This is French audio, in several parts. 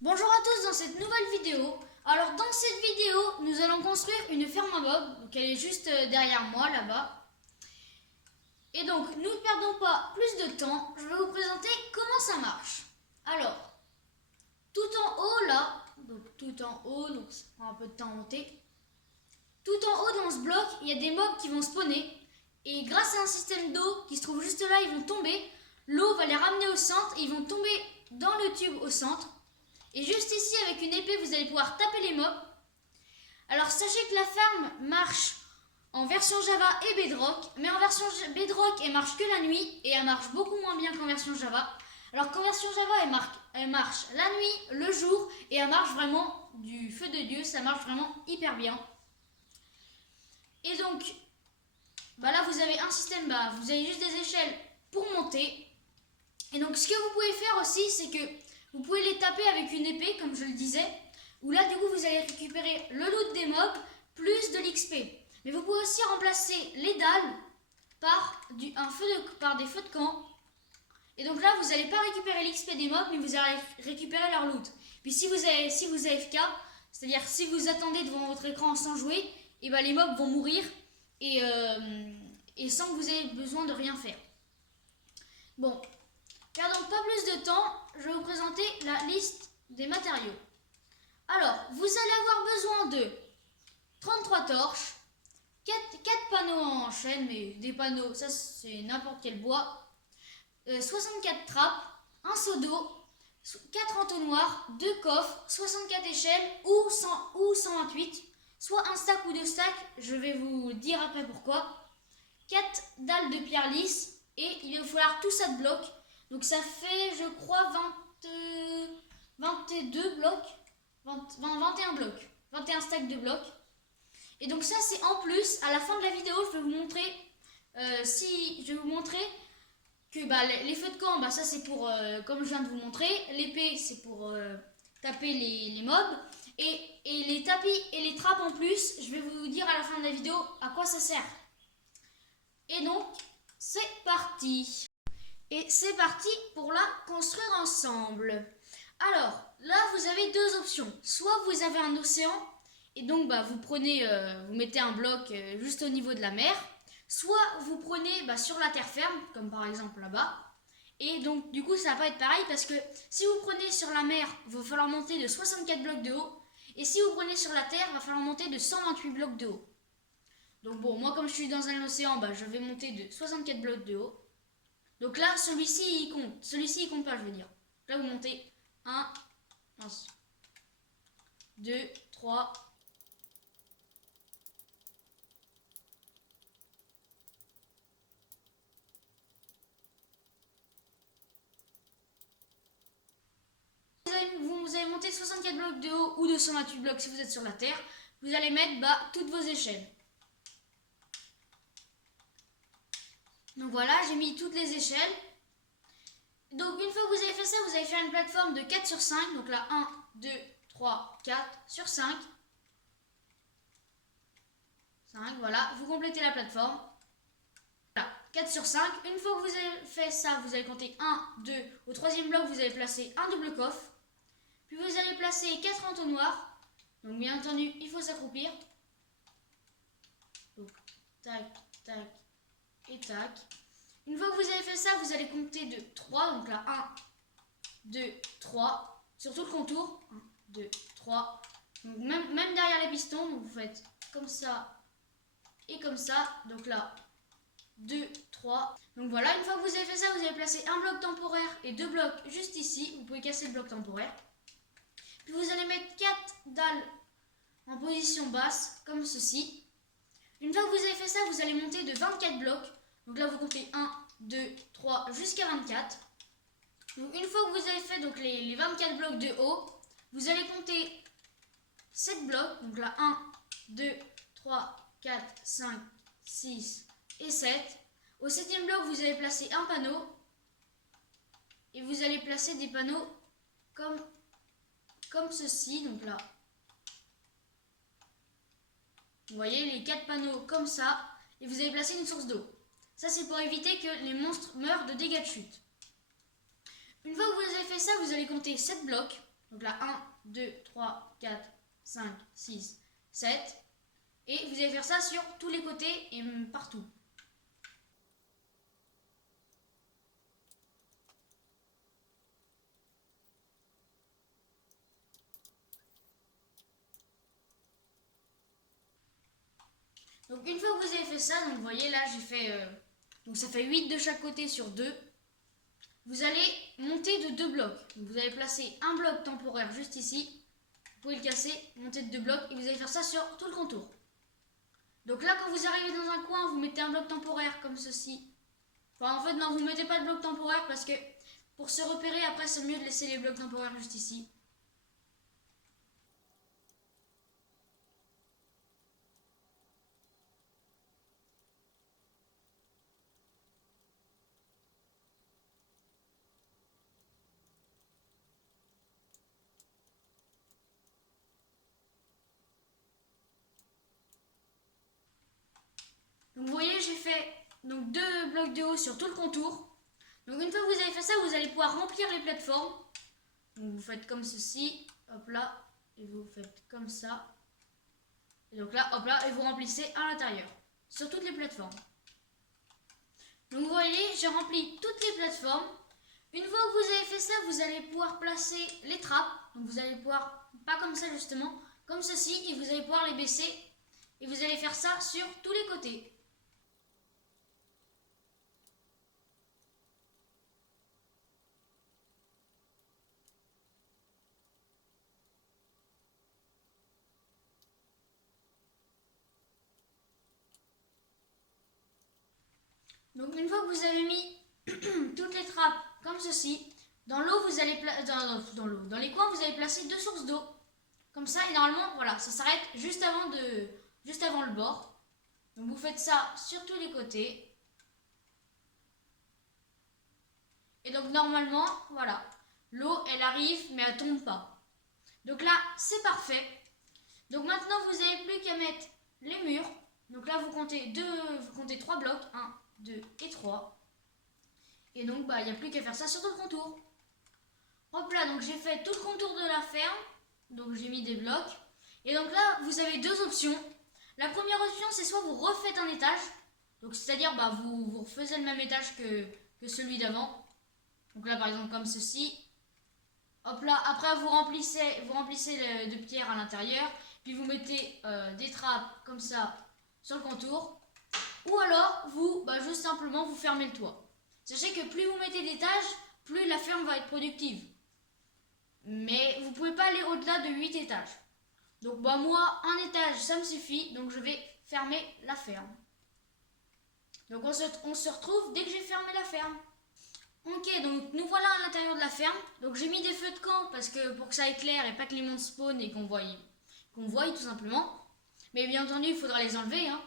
Bonjour à tous dans cette nouvelle vidéo. Alors dans cette vidéo, nous allons construire une ferme à mobs. Donc elle est juste derrière moi là-bas. Et donc nous ne perdons pas plus de temps. Je vais vous présenter comment ça marche. Alors, tout en haut là, donc tout en haut, donc ça prend un peu de temps à monter. Tout en haut dans ce bloc, il y a des mobs qui vont spawner. Et grâce à un système d'eau qui se trouve juste là, ils vont tomber. L'eau va les ramener au centre et ils vont tomber dans le tube au centre. Et juste ici, avec une épée, vous allez pouvoir taper les mobs. Alors sachez que la ferme marche en version Java et Bedrock, mais en version Bedrock, elle marche que la nuit et elle marche beaucoup moins bien qu'en version Java. Alors qu'en version Java, elle marche la nuit, le jour, et elle marche vraiment du feu de Dieu, ça marche vraiment hyper bien. Et donc, là vous avez un système, vous avez juste des échelles pour monter. Et donc ce que vous pouvez faire aussi, c'est que vous pouvez les taper avec une épée, comme je le disais, où là du coup vous allez récupérer le loot des mobs, plus de l'XP. Mais vous pouvez aussi remplacer les dalles par des feux de camp. Et donc là vous n'allez pas récupérer l'XP des mobs, mais vous allez récupérer leur loot. Puis si vous AFK, c'est-à-dire si vous attendez devant votre écran sans jouer, et les mobs vont mourir et sans que vous ayez besoin de rien faire. Bon, perdons pas plus de temps, je vais vous présenter la liste des matériaux. Alors, vous allez avoir besoin de 33 torches, 4 panneaux en chaîne, mais des panneaux, ça c'est n'importe quel bois, 64 trappes, un seau d'eau, 4 entonnoirs, 2 coffres, 64 échelles ou 128, soit un stack ou 2 stacks, je vais vous dire après pourquoi, 4 dalles de pierre lisse et il va falloir tout ça de blocs. Donc ça fait, je crois, 22 blocs, 21 blocs, 21 stacks de blocs. Et donc ça c'est en plus, à la fin de la vidéo, je vais vous montrer, que les feux de camp, ça c'est pour, comme je viens de vous montrer, l'épée c'est pour taper les mobs, et les tapis et les trappes en plus, je vais vous dire à la fin de la vidéo à quoi ça sert. Et donc, c'est parti. Et c'est parti pour la construire ensemble. Alors, là, vous avez deux options. Soit vous avez un océan, et donc vous mettez un bloc juste au niveau de la mer. Soit vous prenez sur la terre ferme, comme par exemple là-bas. Et donc, du coup, ça va pas être pareil parce que si vous prenez sur la mer, il va falloir monter de 64 blocs de haut. Et si vous prenez sur la terre, il va falloir monter de 128 blocs de haut. Donc bon, moi comme je suis dans un océan, je vais monter de 64 blocs de haut. Donc là, celui-ci il compte. Celui-ci il compte pas, je veux dire. Là, vous montez 1, 2, 3. Vous avez monté 64 blocs de haut ou 228 blocs si vous êtes sur la terre. Vous allez mettre toutes vos échelles. Donc voilà, j'ai mis toutes les échelles. Donc une fois que vous avez fait ça, vous allez faire une plateforme de 4 sur 5. Donc là, 1, 2, 3, 4 sur 5. 5, voilà. Vous complétez la plateforme. Voilà, 4 sur 5. Une fois que vous avez fait ça, vous allez compter 1, 2. Au troisième bloc, vous allez placer un double coffre. Puis vous allez placer 4 entonnoirs. Donc bien entendu, il faut s'accroupir. Donc, tac, tac et tac. Une fois que vous avez fait ça, vous allez compter de 3. Donc là, 1, 2, 3. Sur tout le contour. 1, 2, 3. Donc même derrière les pistons, donc vous faites comme ça et comme ça. Donc là, 2, 3. Donc voilà, une fois que vous avez fait ça, vous allez placer un bloc temporaire et 2 blocs juste ici. Vous pouvez casser le bloc temporaire. Puis vous allez mettre 4 dalles en position basse, comme ceci. Une fois que vous avez fait ça, vous allez monter de 24 blocs. Donc là, vous comptez 1, 2, 3, jusqu'à 24. Donc une fois que vous avez fait les 24 blocs de haut, vous allez compter 7 blocs. Donc là, 1, 2, 3, 4, 5, 6 et 7. Au septième bloc, vous allez placer un panneau. Et vous allez placer des panneaux comme ceci. Donc là, vous voyez les 4 panneaux comme ça. Et vous allez placer une source d'eau. Ça, c'est pour éviter que les monstres meurent de dégâts de chute. Une fois que vous avez fait ça, vous allez compter 7 blocs. Donc là, 1, 2, 3, 4, 5, 6, 7. Et vous allez faire ça sur tous les côtés et partout. Donc une fois que vous avez fait ça, donc vous voyez là j'ai fait, donc ça fait 8 de chaque côté sur 2. Vous allez monter de 2 blocs. Donc vous allez placer un bloc temporaire juste ici. Vous pouvez le casser, monter de 2 blocs et vous allez faire ça sur tout le contour. Donc là quand vous arrivez dans un coin, vous mettez un bloc temporaire comme ceci. Enfin en fait non, vous ne mettez pas de bloc temporaire parce que pour se repérer après c'est mieux de laisser les blocs temporaires juste ici. Donc vous voyez, j'ai fait donc 2 blocs de haut sur tout le contour. Donc une fois que vous avez fait ça, vous allez pouvoir remplir les plateformes. Donc vous faites comme ceci, hop là, et vous faites comme ça. Et donc là, hop là, et vous remplissez à l'intérieur, sur toutes les plateformes. Donc vous voyez, j'ai rempli toutes les plateformes. Une fois que vous avez fait ça, vous allez pouvoir placer les trappes. Donc vous allez pouvoir, pas comme ça justement, comme ceci, et vous allez pouvoir les baisser. Et vous allez faire ça sur tous les côtés. Donc une fois que vous avez mis toutes les trappes comme ceci, dans l'eau vous allez dans les coins vous allez placer 2 sources d'eau. Comme ça et normalement voilà, ça s'arrête juste avant le bord. Donc vous faites ça sur tous les côtés. Et donc normalement, voilà, l'eau elle arrive mais elle tombe pas. Donc là, c'est parfait. Donc maintenant vous n'avez plus qu'à mettre les murs. Donc là vous comptez 3 blocs, 1, 2 et 3. Et donc bah il n'y a plus qu'à faire ça sur tout le contour. Hop là, donc j'ai fait tout le contour de la ferme. Donc j'ai mis des blocs. Et donc là, vous avez 2 options. La première option, c'est soit vous refaites un étage. Donc c'est-à-dire bah, vous refaites le même étage que celui d'avant. Donc là par exemple comme ceci. Hop là, après vous remplissez de pierre à l'intérieur. Puis vous mettez des trappes comme ça sur le contour. Ou alors vous, bah, juste simplement vous fermez le toit. Sachez que plus vous mettez d'étages, plus la ferme va être productive. Mais vous ne pouvez pas aller au-delà de 8 étages. Donc bah moi, un étage, ça me suffit. Donc je vais fermer la ferme. Donc on se retrouve dès que j'ai fermé la ferme. Ok, donc nous voilà à l'intérieur de la ferme. Donc j'ai mis des feux de camp parce que pour que ça éclaire et pas que les monstres spawnent et qu'on voie tout simplement. Mais bien entendu, il faudra les enlever. Hein.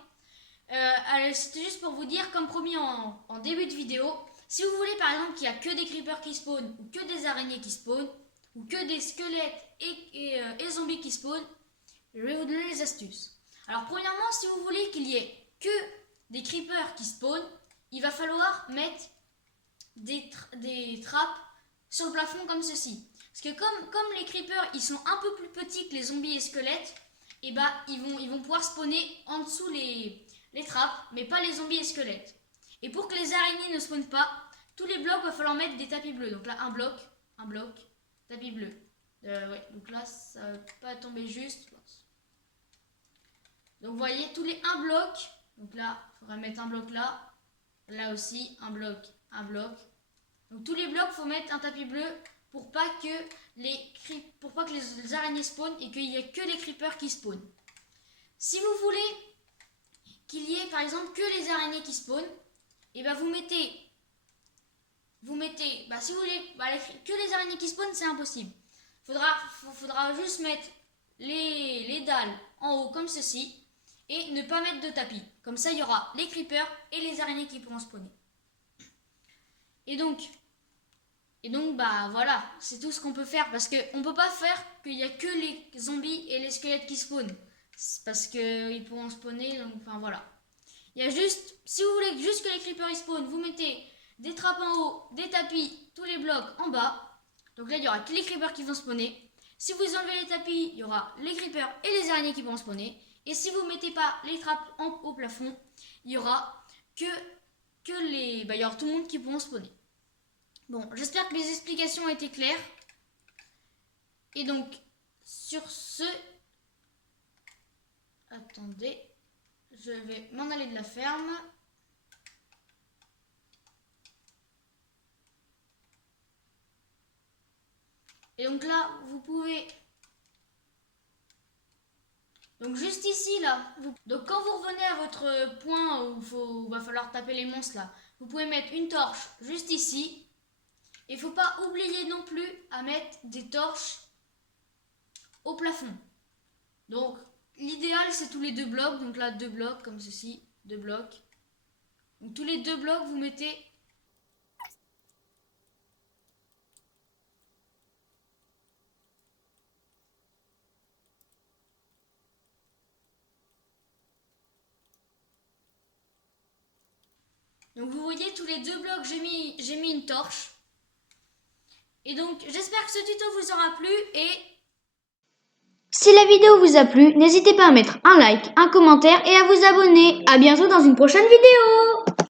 C'était juste pour vous dire, comme promis en début de vidéo, si vous voulez par exemple qu'il n'y a que des creepers qui spawnent ou que des araignées qui spawnent, ou que des squelettes et zombies qui spawnent, je vais vous donner les astuces. Alors premièrement, si vous voulez qu'il y ait que des creepers qui spawnent, il va falloir mettre des trappes sur le plafond comme ceci. Parce que comme les creepers ils sont un peu plus petits que les zombies et squelettes, et bah ils vont pouvoir spawner en dessous les trappes, mais pas les zombies et squelettes. Et pour que les araignées ne spawnent pas, tous les blocs, il va falloir mettre des tapis bleus. Donc là, un bloc, tapis bleu. Ouais, donc là, ça va pas tomber juste. Donc vous voyez, tous les 1 bloc. Donc là, il faudra mettre un bloc là. Là aussi, un bloc, un bloc. Donc tous les blocs, il faut mettre un tapis bleu pour pas que les araignées spawnent et qu'il n'y ait que les creepers qui spawnent. Si vous voulez qu'il y ait par exemple que les araignées qui spawnent, et ben vous mettez, si vous voulez que les araignées qui spawnent, c'est impossible. Faudra juste mettre les dalles en haut comme ceci et ne pas mettre de tapis. Comme ça, il y aura les creepers et les araignées qui pourront spawner. Et donc bah voilà, c'est tout ce qu'on peut faire parce qu'on ne peut pas faire qu'il n'y a que les zombies et les squelettes qui spawnent. Parce qu'ils pourront spawner, donc enfin voilà. Il y a juste, si vous voulez juste que les creepers spawnent, vous mettez des trappes en haut, des tapis, tous les blocs en bas. Donc là, il y aura que les creepers qui vont spawner. Si vous enlevez les tapis, il y aura les creepers et les araignées qui vont spawner. Et si vous ne mettez pas les trappes au plafond, il y aura il y aura tout le monde qui pourront spawner. Bon, j'espère que les explications ont été claires. Et donc, sur ce... Attendez, je vais m'en aller de la ferme. Et donc là, vous pouvez... Donc juste ici, là, donc quand vous revenez à votre point où va falloir taper les monstres, là, vous pouvez mettre une torche juste ici. Et il ne faut pas oublier non plus à mettre des torches au plafond. Donc l'idéal, c'est tous les 2 blocs. Donc là, 2 blocs comme ceci, 2 blocs. Donc tous les 2 blocs, vous mettez... Donc vous voyez, tous les 2 blocs, j'ai mis une torche. Et donc, j'espère que ce tuto vous aura plu et... Si la vidéo vous a plu, n'hésitez pas à mettre un like, un commentaire et à vous abonner. À bientôt dans une prochaine vidéo!